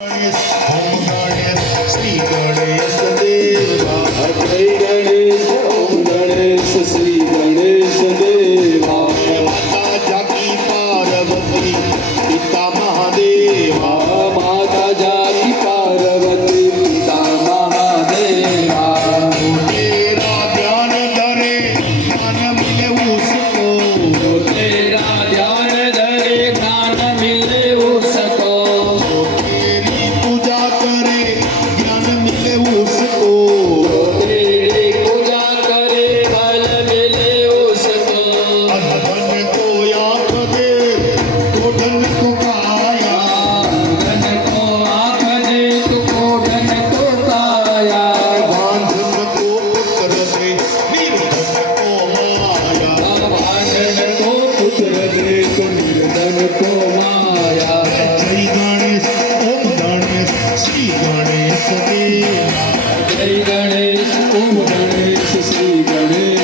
गणेश ओम गणेश श्री गणेश देवा। जय गणेश ओम गणेश श्री गणेश देवा। माता जाकी पार्वती पिता महादेवा। माता जाकी पार्वती पिता महादेवा। तेरा ध्यान धरे ज्ञान मिले उसको। तेरा ध्यान धरे ज्ञान मिले उसको। तेरी पूजा करे ज्ञान मिले उसको। तेरी पूजा करे बल मिले उसको। धन को आँख दे तो धन को काया। धन को आँख दे तुको धन को काया। बांधन को पुत्र दे निर्धन को माया। धन को पुत्र दे तो निर्धन को माया। जय गणेश ओम गणेश श्री गणेश देवा। जय गणेश ओम गणेश श्री गणेश